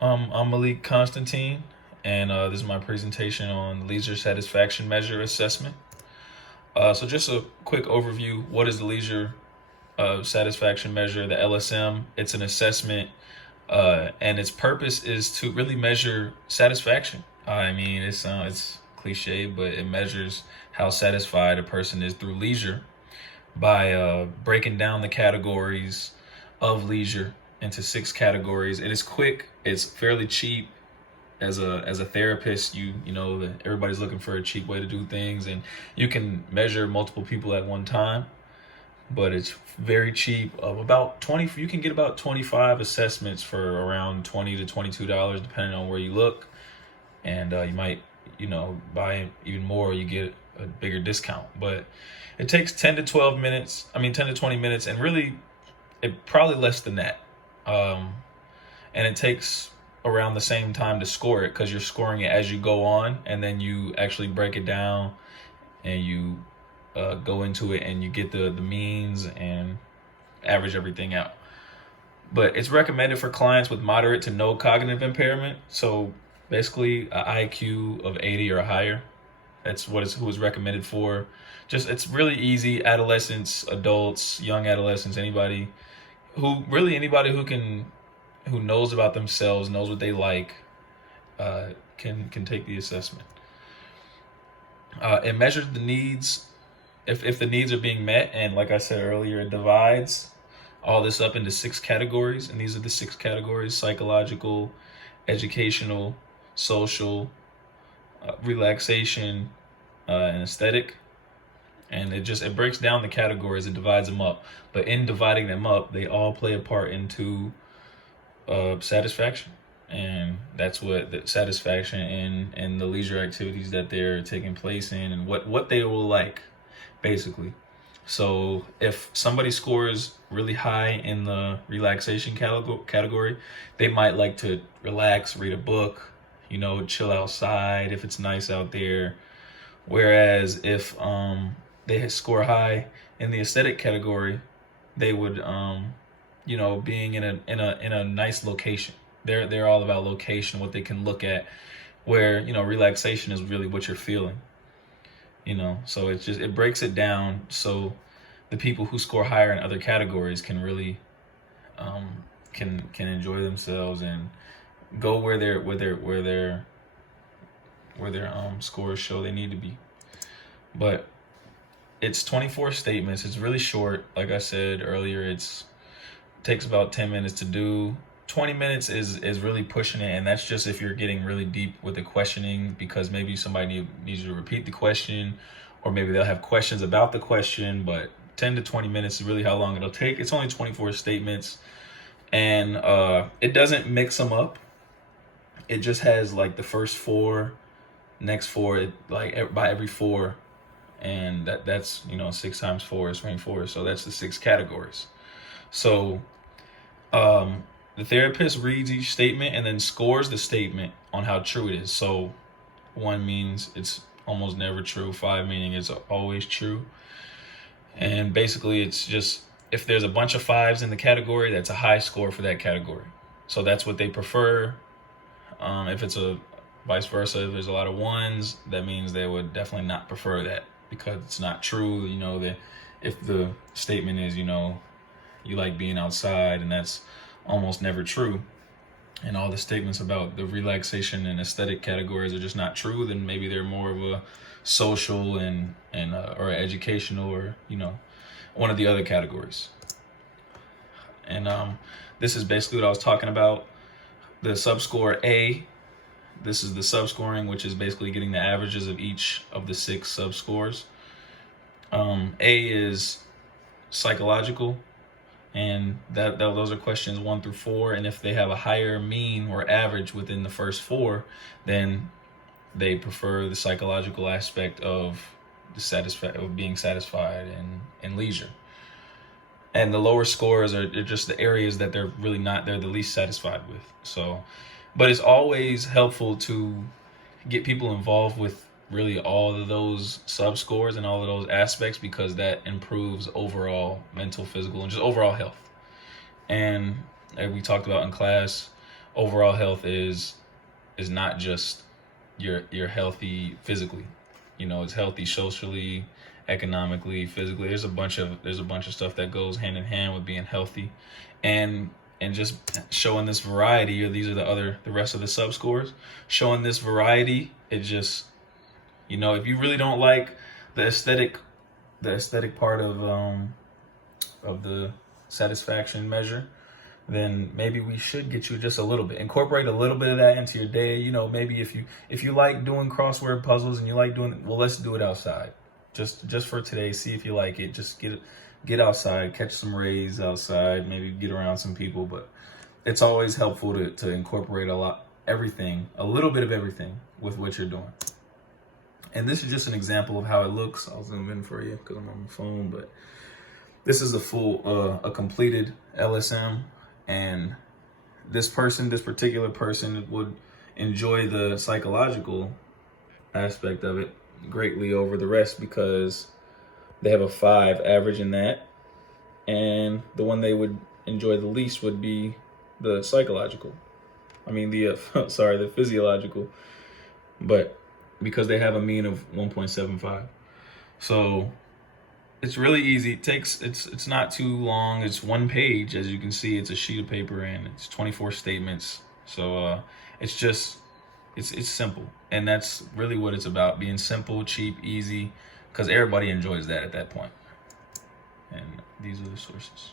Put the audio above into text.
I'm Malik Constantine, and this is my presentation on the Leisure Satisfaction Measure Assessment. So just a quick overview. What is the Leisure Satisfaction Measure, the LSM? It's an assessment, and its purpose is to really measure satisfaction. I mean, it's cliche, but it measures how satisfied a person is through leisure by breaking down the categories of leisure into 6 categories. It is quick. It's fairly cheap. As a therapist, everybody's looking for a cheap way to do things, and you can measure multiple people at one time. But it's very cheap. Of about 20, you can get about 25 assessments for around $20 to $22, depending on where you look. And you might, buy even more. You get a bigger discount. But it takes 10 to 20 minutes, and really, it probably less than that. And it takes around the same time to score it, because you're scoring it as you go on, and then you actually break it down, and you go into it, and you get the means and average everything out. But it's recommended for clients with moderate to no cognitive impairment. So basically, an IQ of 80 or higher. That's who is recommended for. It's really easy. Adolescents, adults, young adolescents, anybody who knows about themselves, knows what they like, can take the assessment. It measures the needs, if the needs are being met, and like I said earlier, it divides all this up into 6 categories, and these are the 6 categories: psychological, educational, social, relaxation, and aesthetic. And it breaks down the categories, it divides them up. But in dividing them up, they all play a part into satisfaction. And that's what the satisfaction in the leisure activities that they're taking place in, and what they will like, basically. So if somebody scores really high in the relaxation category, they might like to relax, read a book, chill outside if it's nice out there. Whereas if they score high in the aesthetic category, they would being in a nice location. They're all about location, what they can look at, where relaxation is really what you're feeling. So it breaks it down so the people who score higher in other categories can really can enjoy themselves and go where their scores show they need to be. But it's 24 statements. It's really short. Like I said earlier, it takes about 10 minutes to do. 20 minutes is really pushing it, and that's just if you're getting really deep with the questioning, because maybe somebody needs you to repeat the question, or maybe they'll have questions about the question. But 10 to 20 minutes is really how long it'll take. It's only 24 statements, and it doesn't mix them up. It just has like the first 4, next 4, like by every 4, and that's 6 times 4 is 24. So that's the 6 categories. So the therapist reads each statement and then scores the statement on how true it is. So 1 means it's almost never true, 5 meaning it's always true. And basically it's just, if there's a bunch of 5s in the category, that's a high score for that category. So that's what they prefer. If it's a vice versa, if there's a lot of 1s, that means they would definitely not prefer that, because it's not true. That if the statement is, you like being outside, and that's almost never true, and all the statements about the relaxation and aesthetic categories are just not true, then maybe they're more of a social and or educational, or one of the other categories. And this is basically what I was talking about. The subscore A, this is the subscoring, which is basically getting the averages of each of the 6 subscores. A is psychological, and those are questions 1 through 4. And if they have a higher mean or average within the first 4, then they prefer the psychological aspect of being satisfied and leisure. And the lower scores are just the areas that they're the least satisfied with. So, but it's always helpful to get people involved with really all of those sub scores and all of those aspects, because that improves overall mental, physical, and just overall health. And we talked about in class, overall health is not just you're healthy physically. You know, it's healthy socially, economically, physically. There's a bunch of stuff that goes hand in hand with being healthy, and just showing this variety. Or these are the rest of the sub scores. Showing this variety, it just, you know, if you really don't like the aesthetic part of the satisfaction measure, then maybe we should get you just a little bit. Incorporate a little bit of that into your day. You know, maybe if you like doing crossword puzzles and you like doing, well, let's do it outside. Just for today, see if you like it. Just get outside, catch some rays outside, maybe get around some people. But it's always helpful to incorporate a little bit of everything with what you're doing. And this is just an example of how it looks. I'll zoom in for you because I'm on my phone, but this is a completed LSM. And this particular person would enjoy the psychological aspect of it greatly over the rest because they have a 5 average in that. And the one they would enjoy the least would be the psychological. I mean, the physiological. But because they have a mean of 1.75. So it's really easy. It's not too long. It's 1 page, as you can see. It's a sheet of paper and it's 24 statements. So it's simple, and that's really what it's about: being simple, cheap, easy, because everybody enjoys that at that point. And these are the sources.